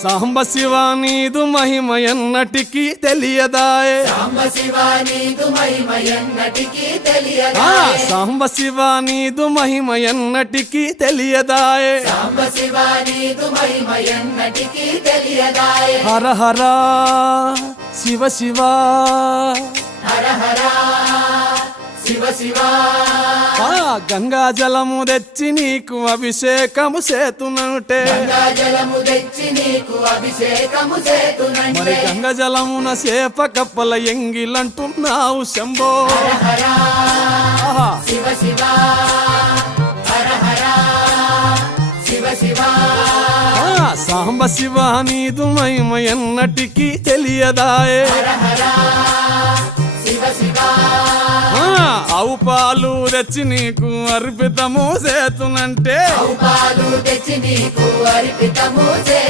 సాంబ శివ నీదు మహిమ ఎన్నటికీ తెలియదాయే సాంబ శివ నీదు మహిమ ఎన్నటికీ తెలియదాయే సాంబ శివ నీదు మహిమ ఎన్నటికీ తెలియదాయే సాంబ శివ నీదు మహిమ ఎన్నటికీ తెలియదాయే హర హర శివ శివ హర హర శివ శివ గంగా జలము తెచ్చి నీకు అభిషేకము చేతునంటే గంగా జలము తెచ్చి నీకు అభిషేకము మరి చేతునంటే గంగ జలమున చేప కప్పల ఎంగిలంటున్నావు శంభో హర హర ఆహా. శివ శివ హర హర శివ శివ సాంబ శివ నీదు మహిమ ఎన్నటికీ తెలియదాయే హర హర శివ శివ ఆవు పాలు తెచ్చి నీకు అర్పితము చేతునంటే పాలు తెచ్చి నీకు అర్పితము